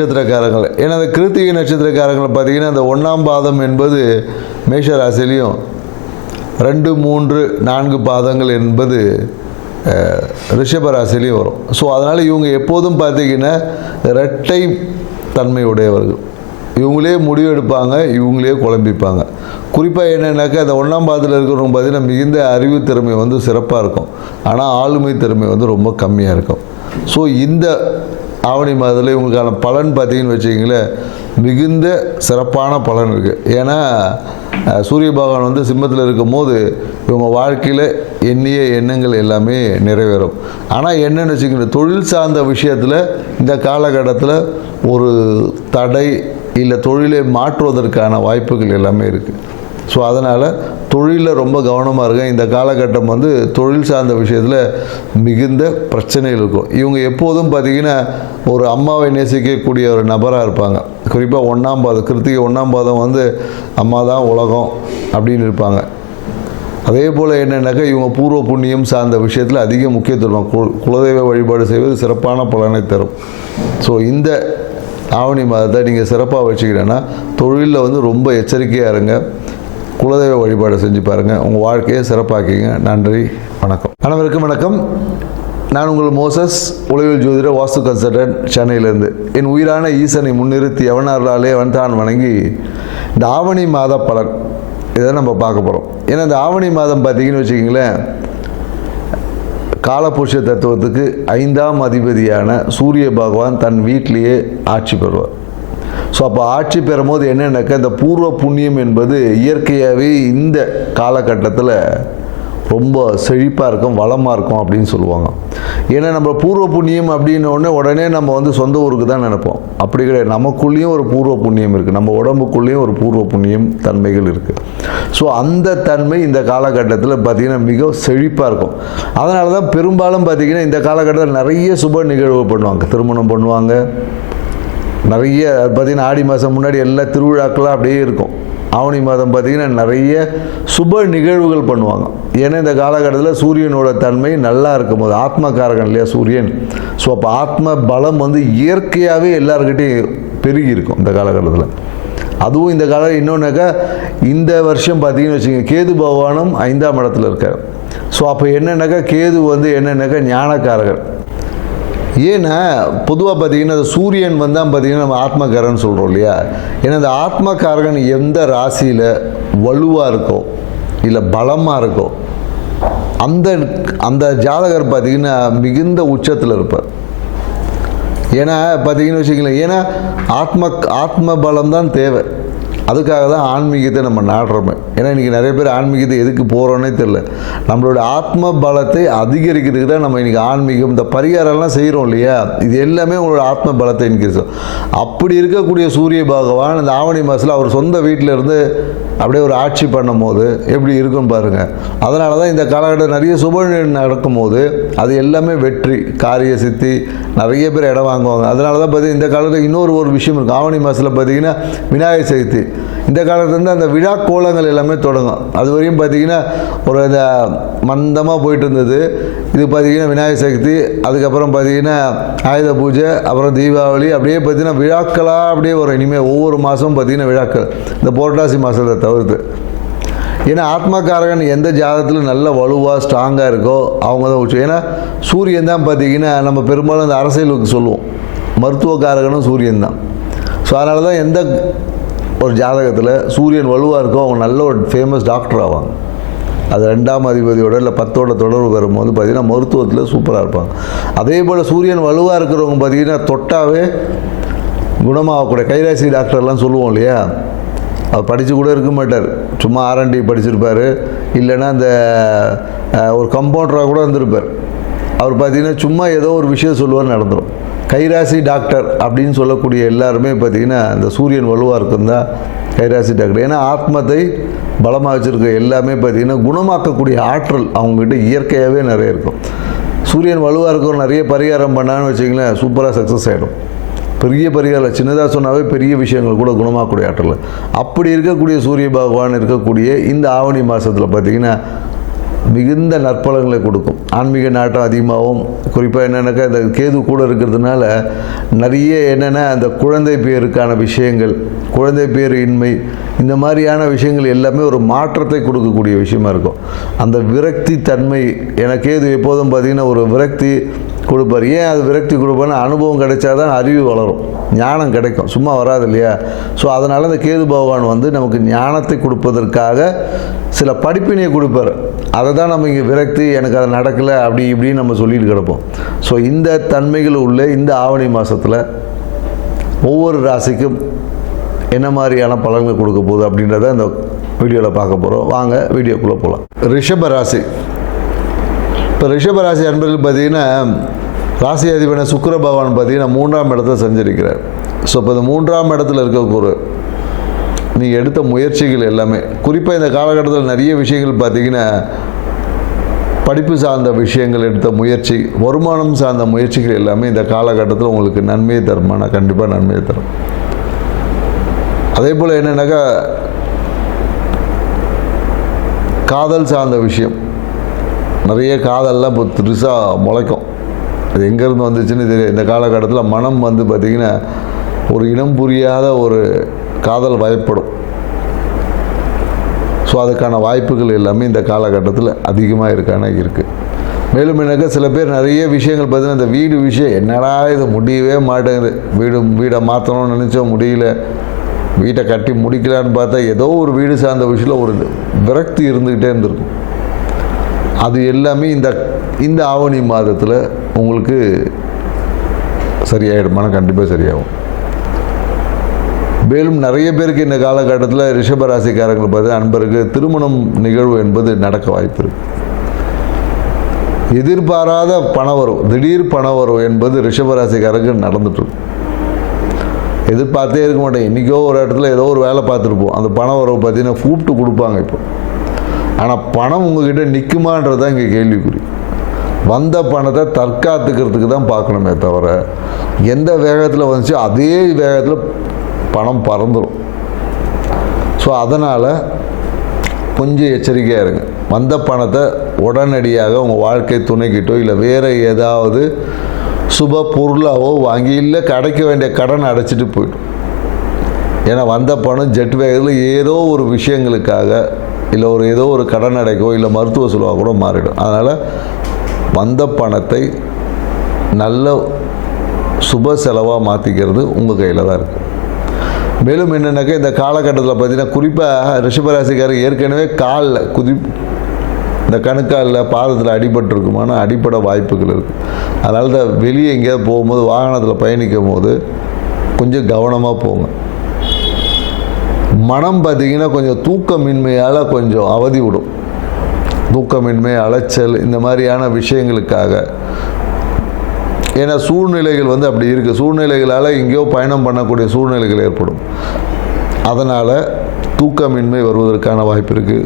நட்சத்திரக்காரங்கள். ஏன்னா அந்த கிருத்திகை நட்சத்திரக்காரங்களை பார்த்தீங்கன்னா அந்த 1ஆம் பாதம் என்பது மேஷ ராசிலையும் 2, 3, 4 பாதங்கள் என்பது ரிஷப ராசிலையும் வரும். ஸோ அதனால் இவங்க எப்போதும் பார்த்தீங்கன்னா இரட்டை தன்மையுடையவர்கள். இவங்களே முடிவெடுப்பாங்க, இவங்களே குழம்பிப்பாங்க. குறிப்பாக என்னென்னாக்கா அந்த 1ஆம் பாதத்தில் இருக்கிறவங்க பார்த்தீங்கன்னா மிகுந்த அறிவு திறமை வந்து சிறப்பாக இருக்கும், ஆனால் ஆளுமை திறமை வந்து ரொம்ப கம்மியாக இருக்கும். ஸோ இந்த ஆவணி மாதத்தில் இவங்களுக்கான பலன் பார்த்தீங்கன்னு வச்சிங்களேன், மிகுந்த சிறப்பான பலன் இருக்குது. ஏன்னா சூரிய பகவான் வந்து சிம்மத்தில் இருக்கும் போது இவங்க வாழ்க்கையில் எண்ணிய எண்ணங்கள் எல்லாமே நிறைவேறும். ஆனால் என்னென்னு வச்சுக்கோங்க, தொழில் சார்ந்த விஷயத்தில் இந்த காலகட்டத்தில் ஒரு தடை இல்லை தொழிலை மாற்றுவதற்கான வாய்ப்புகள் எல்லாமே இருக்குது. ஸோ அதனால் தொழிலில் ரொம்ப கவனமாக இருங்க. இந்த காலகட்டம் வந்து தொழில் சார்ந்த விஷயத்தில் மிகுந்த பிரச்சனைகள் இருக்கும். இவங்க எப்போதும் பார்த்திங்கன்னா ஒரு அம்மாவை நேசிக்கக்கூடிய ஒரு நபராக இருப்பாங்க. குறிப்பாக 1ஆம் பாதம், கிருத்திகை 1ஆம் பாதம் வந்து அம்மா தான் உலகம் அப்படின்னு இருப்பாங்க. அதே போல் என்னென்னாக்கா இவங்க பூர்வ புண்ணியம் சார்ந்த விஷயத்தில் அதிக முக்கியத்துவம், குலதெய்வ வழிபாடு செய்வது சிறப்பான பலனை தரும். ஸோ இந்த ஆவணி மாதத்தை நீங்கள் சிறப்பாக வச்சுக்கிறேன்னா தொழிலில் வந்து ரொம்ப எச்சரிக்கையாக இருங்க. குலதெய்வ வழிபாடு செஞ்சு பாருங்கள், உங்கள் வாழ்க்கையை சிறப்பாக்கிங்க. நன்றி, வணக்கம். அனைவருக்கும் வணக்கம். நான் உங்கள் மோசஸ், உளவியல் ஜோதிடர், வாஸ்து கன்சல்டன்ட், சென்னையிலேருந்து. என் உயிரான ஈசனை முன்னிறுத்தி எவனார்களாலே அவன் தான் வணங்கி இந்த ஆவணி மாத பலன் இதை நம்ம பார்க்க போகிறோம். ஏன்னா இந்த ஆவணி மாதம் பார்த்தீங்கன்னு வச்சுக்கிங்களேன், காலபுருஷ தத்துவத்துக்கு 5ஆம் அதிபதியான சூரிய பகவான் தன் வீட்டிலேயே ஆட்சி பெறுவார். ஸோ அப்போ ஆட்சி பெறும்போது என்னென்னாக்கா இந்த பூர்வ புண்ணியம் என்பது இயற்கையாகவே இந்த காலகட்டத்தில் ரொம்ப செழிப்பாக இருக்கும், வளமாக இருக்கும் அப்படின்னு சொல்லுவாங்க. ஏன்னா நம்ம பூர்வ புண்ணியம் அப்படின்னோடனே உடனே நம்ம வந்து சொந்த ஊருக்கு தான் நினைப்போம். அப்படி கிடையாது. நமக்குள்ளேயும் ஒரு பூர்வ புண்ணியம் இருக்குது, நம்ம உடம்புக்குள்ளேயும் ஒரு பூர்வ புண்ணியம் தன்மைகள் இருக்குது. ஸோ அந்த தன்மை இந்த காலகட்டத்தில் பார்த்திங்கன்னா மிக செழிப்பாக இருக்கும். அதனால தான் பெரும்பாலும் பார்த்திங்கன்னா இந்த காலகட்டத்தில் நிறைய சுப நிகழ்வு பண்ணுவாங்க. திருமணம் பண்ணுவாங்க, நிறைய பார்த்திங்கன்னா ஆடி மாதம் முன்னாடி எல்லா திருவிழாக்களாக அப்படியே இருக்கும். ஆவணி மாதம் பார்த்திங்கன்னா நிறைய சுப நிகழ்வுகள் பண்ணுவாங்க. ஏன்னா இந்த காலகட்டத்தில் சூரியனோட தன்மை நல்லா இருக்கும்போது, ஆத்மகாரகன் இல்லையா சூரியன். ஸோ அப்போ ஆத்ம பலம் வந்து இயற்கையாகவே எல்லாருக்கிட்டையும் பெருகி இருக்கும் இந்த காலகட்டத்தில். அதுவும் இந்த காலம் இன்னொன்றாக்கா இந்த வருஷம் பார்த்திங்கன்னு வச்சுக்கோங்க, கேது பகவானும் 5ஆம் இடத்துல இருக்கார். ஸோ அப்போ என்னென்னாக்கா கேது வந்து என்னென்னாக்கா ஞானக்காரகர். ஏன்னா பொதுவாக பார்த்திங்கன்னா அந்த சூரியன் வந்தால் பார்த்திங்கன்னா நம்ம ஆத்மகாரகன் சொல்கிறோம் இல்லையா. ஏன்னா அந்த ஆத்மகாரகன் எந்த ராசியில் வலுவாக இருக்கோ இல்லை பலமாக இருக்கோ அந்த அந்த ஜாதகர் பார்த்திங்கன்னா மிகுந்த உச்சத்தில் இருப்பார். ஏன்னா பார்த்திங்கன்னு வச்சுக்கங்களேன், ஏன்னா ஆத்ம பலம் தான் தேவை. அதுக்காக தான் ஆன்மீகத்தை நம்ம நாடுறோமே. ஏன்னா இன்றைக்கி நிறைய பேர் ஆன்மீகத்தை எதுக்கு போகிறோன்னே தெரில. நம்மளோட ஆத்ம பலத்தை அதிகரிக்கிறதுக்கு தான் நம்ம இன்றைக்கி ஆன்மீகம் இந்த பரிகாரம்லாம் செய்கிறோம் இல்லையா. இது எல்லாமே உங்களோட ஆத்ம பலத்தை இன்க்ரீஸ். அப்படி இருக்கக்கூடிய சூரிய பகவான் இந்த ஆவணி மாதத்தில் அவர் சொந்த வீட்டில் இருந்து அப்படியே ஒரு ஆட்சி பண்ணும் போது எப்படி இருக்கும் பாருங்கள். அதனால தான் இந்த காலகட்டம் நிறைய சுப நடக்கும்போது அது எல்லாமே வெற்றி, காரிய சித்தி, நிறைய பேர் இடம் வாங்குவாங்க. அதனால தான் பார்த்தீங்கன்னா இந்த காலத்தில் இன்னொரு விஷயம் இருக்குது. ஆவணி மாதத்தில் பார்த்திங்கன்னா விநாயகர் சதுர்த்தி. இந்த காலத்துலேருந்து அந்த விழா கோலங்கள் எல்லாமே தொடங்கும். அது வரையும் பார்த்திங்கன்னா ஒரு இந்த மந்தமாக போயிட்டு இருந்தது. இது பார்த்திங்கன்னா விநாயகர் சதுர்த்தி, அதுக்கப்புறம் பார்த்திங்கன்னா ஆயுத பூஜை, அப்புறம் தீபாவளி, அப்படியே பார்த்திங்கன்னா விழாக்களாக அப்படியே வரும். இனிமேல் ஒவ்வொரு மாதமும் பார்த்திங்கன்னா விழாக்கள், இந்த புரட்டாசி மாதத்தை தவிர்த்து. ஏன்னா ஆத்மகாரகன் எந்த ஜாதகத்தில் நல்ல வலுவாக ஸ்ட்ராங்காக இருக்கோ அவங்க தான் உச்சம். ஏன்னா சூரியன் தான் பார்த்திங்கன்னா நம்ம பெரும்பாலும் அந்த அரசியலுக்கு சொல்லுவோம், மருத்துவக்காரகனும் சூரியன் தான். ஸோ அதனால தான் எந்த ஒரு ஜாதகத்தில் சூரியன் வலுவாக இருக்கோ அவங்க நல்ல ஒரு ஃபேமஸ் டாக்டர் ஆவாங்க. அது 2ஆம் அதிபதியோட இல்லை 10ஓட தொடர்பு வரும்போது பார்த்திங்கன்னா மருத்துவத்தில் சூப்பராக இருப்பாங்க. அதே போல் சூரியன் வலுவாக இருக்கிறவங்க பார்த்திங்கன்னா தொட்டாவே குணமாகக்கூடிய கைராசி டாக்டர்லாம் சொல்லுவோம் இல்லையா. அவர் படித்து கூட இருக்க மாட்டார், சும்மா R&D படிச்சிருப்பார், இல்லைன்னா அந்த ஒரு கம்பவுண்டராக கூட இருந்திருப்பார். அவர் பார்த்திங்கன்னா சும்மா ஏதோ ஒரு விஷயம் சொல்லுவார், நடந்துடும். கைராசி டாக்டர் அப்படின்னு சொல்லக்கூடிய எல்லாருமே பார்த்திங்கன்னா இந்த சூரியன் வலுவாக இருக்குன்னு தான் கைராசி டாக்டர். ஏன்னா ஆத்மத்தை பலமாக வச்சுருக்க எல்லாமே பார்த்திங்கன்னா குணமாக்கக்கூடிய ஆற்றல் அவங்ககிட்ட இயற்கையாகவே நிறைய இருக்கும். சூரியன் வலுவாக இருக்கும், நிறைய பரிகாரம் பண்ணான்னு வச்சிங்களேன், சூப்பராக சக்ஸஸ் ஆகிடும். பெரிய பரிகாரம் சின்னதாக சொன்னாவே பெரிய விஷயங்கள் கூட குணமாக்கக்கூடிய ஆற்றல். அப்படி இருக்கக்கூடிய சூரிய பகவான் இருக்கக்கூடிய இந்த ஆவணி மாதத்தில் பார்த்திங்கன்னா மிகுந்த நற்பலன்களை கொடுக்கும். ஆன்மீக நாட்டம் அதிகமாகவும், குறிப்பாக என்னென்னாக்கா இந்த கேது கூட இருக்கிறதுனால நிறைய என்னென்னா அந்த குழந்தை பேருக்கான விஷயங்கள், குழந்தை பேர் இன்மை, இந்த மாதிரியான விஷயங்கள் எல்லாமே ஒரு மாற்றத்தை கொடுக்கக்கூடிய விஷயமா இருக்கும். அந்த விரக்தி தன்மை, எனக்கு கேது எப்போதும் பார்த்திங்கன்னா ஒரு விரக்தி கொடுப்பார். ஏன் அது விரக்தி கொடுப்பார்னா, அனுபவம் கிடைச்சாதான் அறிவு வளரும், ஞானம் கிடைக்கும், சும்மா வராது இல்லையா? ஸோ அதனால் இந்த கேது பகவான் வந்து நமக்கு ஞானத்தை கொடுப்பதற்காக சில படிப்பினையை கொடுப்பார். அதை தான் நம்ம இங்கே விரக்தி, எனக்கு அது நடக்கலை அப்படி இப்படின்னு நம்ம சொல்லிட்டு கிடப்போம். ஸோ இந்த தன்மைகள் உள்ள இந்த ஆவணி மாதத்தில் ஒவ்வொரு ராசிக்கும் என்ன மாதிரியான பலன்கள் கொடுக்க போகுது அப்படின்றத இந்த வீடியோவில் பார்க்க போகிறோம். வாங்க வீடியோக்குள்ளே போகலாம். ரிஷப ராசி. இப்போ ரிஷபராசி அன்பர்கள் பார்த்திங்கன்னா, ராசி அதிபன சுக்கிர பகவான் பார்த்திங்கன்னா 3ஆம் இடத்துல சஞ்சரிக்கிறார். ஸோ இப்போ இந்த 3ஆம் இடத்துல இருக்கக்கூடிய நீங்கள் எடுத்த முயற்சிகள் எல்லாமே, குறிப்பாக இந்த காலகட்டத்தில் நிறைய விஷயங்கள் பார்த்திங்கன்னா, படிப்பு சார்ந்த விஷயங்கள் எடுத்த முயற்சி, வருமானம் சார்ந்த முயற்சிகள் எல்லாமே இந்த காலகட்டத்தில் உங்களுக்கு நன்மையை தருமானா கண்டிப்பாக நன்மையை தரும். அதே போல் என்னென்னாக்கா, காதல் சார்ந்த விஷயம், நிறைய காதல்லாம் இப்போ பெருசாக முளைக்கும். அது எங்கேருந்து வந்துச்சுன்னு தெரியும். இந்த காலகட்டத்தில் மனம் வந்து பார்த்திங்கன்னா ஒரு இனம் புரியாத ஒரு காதல் வயப்படும். ஸோ அதுக்கான வாய்ப்புகள் எல்லாமே இந்த காலகட்டத்தில் அதிகமாக இருக்குது. மேலும் எனக்கு சில பேர் நிறைய விஷயங்கள் பார்த்திங்கன்னா, இந்த வீடு விஷயம் என்னடா இது முடியவே மாட்டேங்குது, வீடை மாற்றணும்னு நினச்சோம் முடியல, வீட்டை கட்டி முடிக்கலான்னு பார்த்தா ஏதோ ஒரு வீடு சார்ந்த விஷயத்தில் ஒரு விரக்தி இருந்துக்கிட்டே இருந்திருக்கும். அது எல்லாமே இந்த ஆவணி மாதத்தில் உங்களுக்கு சரியாயிடுமானா கண்டிப்பாக சரியாகும். மேலும் நிறைய பேருக்கு இந்த காலகட்டத்தில் ரிஷபராசிக்காரங்களை பார்த்து அன்பருக்கு திருமணம் நிகழ்வு என்பது நடக்க வாய்ப்பு இருக்குது. எதிர்பாராத பணவரவு, திடீர் பணவரவு என்பது ரிஷபராசிக்காரருக்கு நடந்துட்டுருக்கும். எதிர்பார்த்தே இருக்க மாட்டேன், இன்றைக்கோ ஒரு இடத்துல ஏதோ ஒரு வேலை பார்த்துருப்போம், அந்த பணவரவு பார்த்திங்கன்னா கூப்பிட்டு கொடுப்பாங்க. இப்போ ஆனால் பணம் உங்கள்கிட்ட நிற்குமான்றது தான் இங்கே கேள்விக்குறி. வந்த பணத்தை தற்காத்துக்கிறதுக்கு தான் பார்க்கணுமே தவிர, எந்த வேகத்தில் வந்துச்சோ அதே வேகத்தில் பணம் பறந்துடும். ஸோ அதனால் கொஞ்சம் எச்சரிக்கையாக இருங்க. வந்த பணத்தை உடனடியாக உங்கள் வாழ்க்கை துணைக்கிட்டோ இல்லை வேறு ஏதாவது சுப பொருளாவோ வாங்கி, இல்லை கிடைக்க வேண்டிய கடன் அடைச்சிட்டு போய்டும். ஏன்னா வந்த பணம் ஜெட் வேகத்தில் ஏதோ ஒரு விஷயங்களுக்காக, இல்லை ஏதோ ஒரு கடன் அடைக்கோ இல்லை மருத்துவ செலவாக கூட மாறிடும். அதனால் வந்த பணத்தை நல்ல சுப செலவாக மாற்றிக்கிறது உங்கள் கையில் தான் இருக்குது. மேலும் என்னென்னாக்கா, இந்த காலகட்டத்தில் பார்த்திங்கன்னா குறிப்பாக ரிஷபராசிக்காரர் ஏற்கனவே காலில் இந்த கணுக்காலில் பாதத்தில் அடிபட்டிருக்குமான அடிப்பட வாய்ப்புகள் இருக்குது. அதனால தான் வெளியே எங்கேயாவது போகும்போது, வாகனத்தில் பயணிக்கும் போது கொஞ்சம் கவனமாக போங்க. மனம் பார்த்திங்கன்னா கொஞ்சம் தூக்கமின்மையால் கொஞ்சம் அவதி விடும். தூக்கமின்மை, அலைச்சல், இந்த மாதிரியான விஷயங்களுக்காக, ஏன்னா சூழ்நிலைகள் வந்து அப்படி இருக்குது. சூழ்நிலைகளால் எங்கேயோ பயணம் பண்ணக்கூடிய சூழ்நிலைகள் ஏற்படும். அதனால் தூக்கமின்மை வருவதற்கான வாய்ப்பு இருக்குது.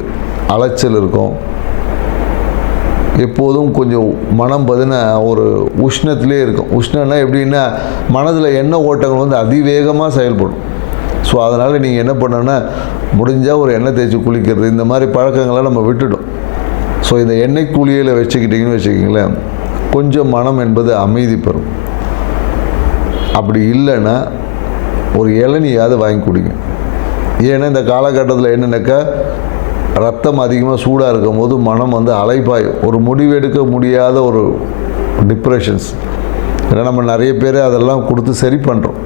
அலைச்சல் இருக்கும். எப்போதும் கொஞ்சம் மனம் பார்த்திங்கன்னா ஒரு உஷ்ணத்திலே இருக்கும். உஷ்ணம்னா எப்படின்னா, மனதில் எண்ண ஓட்டங்கள் வந்து அதிவேகமாக செயல்படும். ஸோ அதனால் நீங்கள் என்ன பண்ணணுன்னா, முடிஞ்சால் ஒரு எண்ணெய் தேய்ச்சி குளிக்கிறது, இந்த மாதிரி பழக்கங்களை நம்ம விட்டுடும். ஸோ இந்த எண்ணெய் குளியலை வச்சுக்கிட்டிங்கன்னு வச்சுக்கிங்களேன், கொஞ்சம் மனம் என்பது அமைதி பெறும். அப்படி இல்லைன்னா ஒரு இளநியாவது வாங்கி குடிங்க. ஏன்னா இந்த காலகட்டத்தில் என்னென்னாக்கா, ரத்தம் அதிகமாக சூடாக இருக்கும் போது மனம் வந்து அலைப்பாயும், ஒரு முடிவெடுக்க முடியாத ஒரு டிப்ரெஷன்ஸ். ஏன்னா நம்ம நிறைய பேர் அதெல்லாம் கொடுத்து சரி பண்ணுறோம்.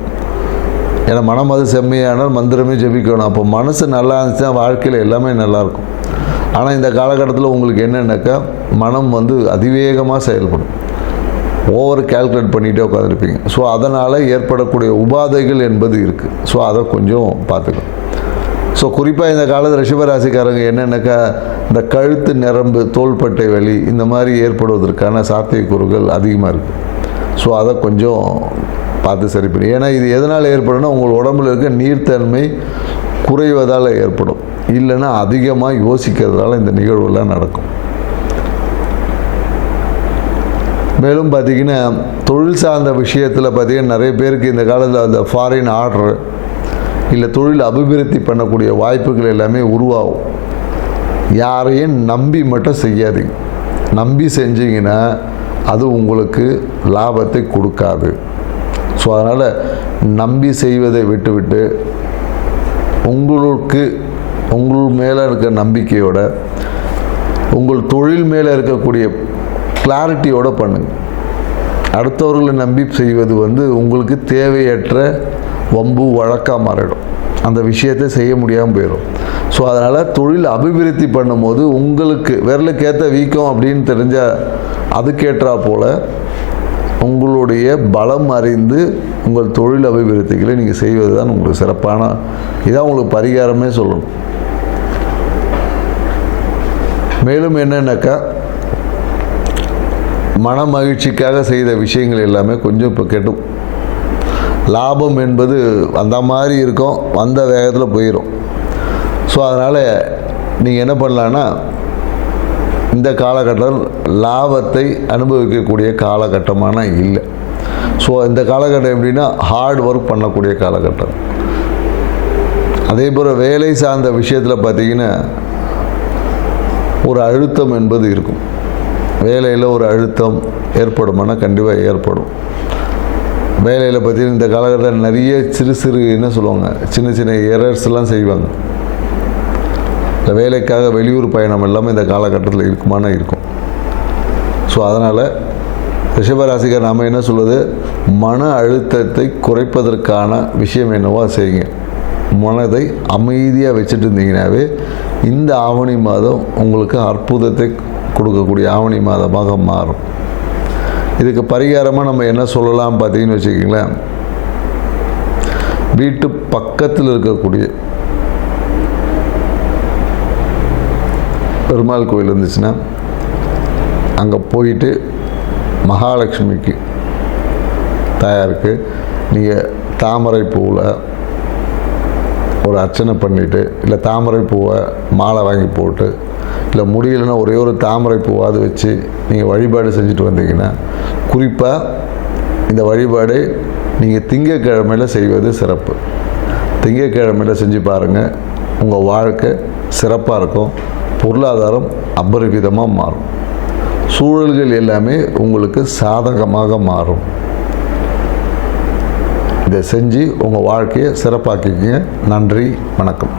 ஏன்னா மனம் அது செம்மையானால் மந்திரமே ஜெபிக்கணும். அப்போ மனசு நல்லா இருந்துச்சுன்னா வாழ்க்கையில் எல்லாமே நல்லாயிருக்கும். ஆனால் இந்த காலகட்டத்தில் உங்களுக்கு என்னென்னாக்கா, மனம் வந்து அதிவேகமாக செயல்படும். ஓவர் கால்குலேட் பண்ணிகிட்டே உட்காந்துருப்பீங்க. ஸோ அதனால் ஏற்படக்கூடிய உபாதைகள் என்பது இருக்குது. ஸோ அதை கொஞ்சம் பார்த்துக்கணும். ஸோ குறிப்பாக இந்த காலத்தில் ரிஷபராசிக்காரங்க என்னென்னாக்கா, இந்த கழுத்து நரம்பு, தோள்பட்டை வலி, இந்த மாதிரி ஏற்படுவதற்கான சாத்தியக்கூறுகள் அதிகமாக இருக்குது. ஸோ அதை கொஞ்சம் பார்த்து சரி பண்ணி. ஏன்னா இது எதனால் ஏற்படும்னா, உங்கள் உடம்புல இருக்க நீர்த்தன்மை குறைவதால் ஏற்படும். இல்லைன்னா அதிகமாக யோசிக்கிறதுனால இந்த நிகழ்வுலாம் நடக்கும். மேலும் பார்த்திங்கன்னா, தொழில் சார்ந்த விஷயத்தில் பார்த்திங்கன்னா நிறைய பேருக்கு இந்த காலத்தில் அந்த ஃபாரின் ஆர்டர் இல்லை தொழில் அபிவிருத்தி பண்ணக்கூடிய வாய்ப்புகள் எல்லாமே உருவாகும். யாரையும் நம்பி மட்டும் செய்யாதீங்க. நம்பி செஞ்சீங்கன்னா அது உங்களுக்கு லாபத்தை கொடுக்காது. ஸோ அதனால் நம்பி செய்வதை விட்டுவிட்டு உங்கள் மேலே இருக்க நம்பிக்கையோட, உங்கள் தொழில் மேலே இருக்கக்கூடிய கிளாரிட்டியோடு பண்ணுங்கள். அடுத்தவர்களை நம்பி செய்வது உங்களுக்கு தேவையற்ற வம்பு வழக்காக மாறிடும். அந்த விஷயத்தை செய்ய முடியாமல் போயிடும். ஸோ அதனால் தொழில் அபிவிருத்தி பண்ணும்போது உங்களுக்கு விரலுக்கேற்ற வீக்கம் அப்படின்னு தெரிஞ்சால் அதுக்கேற்றா போல் உங்களுடைய பலம் அறிந்து உங்கள் தொழில் அபிவிருத்திகளை நீங்கள் செய்வது தான் உங்களுக்கு சிறப்பான, இதான் உங்களுக்கு பரிகாரமே சொல்லணும். மேலும் என்னென்னாக்கா, மன மகிழ்ச்சிக்காக செய்த விஷயங்கள் எல்லாமே கொஞ்சம் இப்போ கெட்டும். லாபம் என்பது அந்த மாதிரி இருக்கும், வந்த வேகத்தில் போயிடும். ஸோ அதனால் நீங்கள் என்ன பண்ணலான்னா, இந்த காலகட்டம் லாபத்தை அனுபவிக்கக்கூடிய காலகட்டமான இல்லை. ஸோ இந்த காலகட்டம் எப்படின்னா ஹார்ட் ஒர்க் பண்ணக்கூடிய காலகட்டம். அதே போல் வேலை சார்ந்த விஷயத்தில் பார்த்திங்கன்னா ஒரு அழுத்தம் என்பது இருக்கும். வேலையில் ஒரு அழுத்தம் ஏற்படுமானா கண்டிப்பாக ஏற்படும். வேலையில் பார்த்திங்கன்னா இந்த காலகட்டத்தில் நிறைய சிறு என்ன சொல்லுவாங்க, சின்ன சின்ன எரர்ஸ்லாம் செய்வாங்க. இந்த வேலைக்காக வெளியூர் பயணம் எல்லாமே இந்த காலகட்டத்தில் இருக்குமானா இருக்கும். ஸோ அதனால் ரிஷபராசிக்கார் நாம் என்ன சொல்வது, மன அழுத்தத்தை குறைப்பதற்கான விஷயம் என்னவோ செய்யுங்க. மனதை அமைதியாக வச்சுட்டு இருந்தீங்கன்னாவே இந்த ஆவணி மாதம் உங்களுக்கு அற்புதத்தை கொடுக்கக்கூடிய ஆவணி மாதமாக மாறும். இதுக்கு பரிகாரமாக நம்ம என்ன சொல்லலாம் பார்த்தீங்கன்னு வச்சுக்கிங்களேன், வீட்டு பக்கத்தில் இருக்கக்கூடிய பெருமாள் கோயில் இருந்துச்சுன்னா அங்கே போயிட்டு மகாலட்சுமிக்கு தாயாருக்கு நீங்கள் தாமரை பூவில் ஒரு அர்ச்சனை பண்ணிவிட்டு, இல்லை தாமரை பூவை மாலை வாங்கி போட்டு, இல்லை முடியலைன்னா ஒரே ஒரு தாமரை பூவாவது வச்சு நீங்கள் வழிபாடு செஞ்சுட்டு வந்தீங்கன்னா, குறிப்பாக இந்த வழிபாடு நீங்கள் திங்கட்கிழமையில் செய்வது சிறப்பு. திங்கட்கிழமையில் செஞ்சு பாருங்கள், உங்கள் வாழ்க்கை சிறப்பாக இருக்கும். பொருளாதாரம் அபரிவிதமாக மாறும். சூழல்கள் எல்லாமே உங்களுக்கு சாதகமாக மாறும். இதை செஞ்சு உங்கள் வாழ்க்கையை சிறப்பாக்கிக்கங்க. நன்றி, வணக்கம்.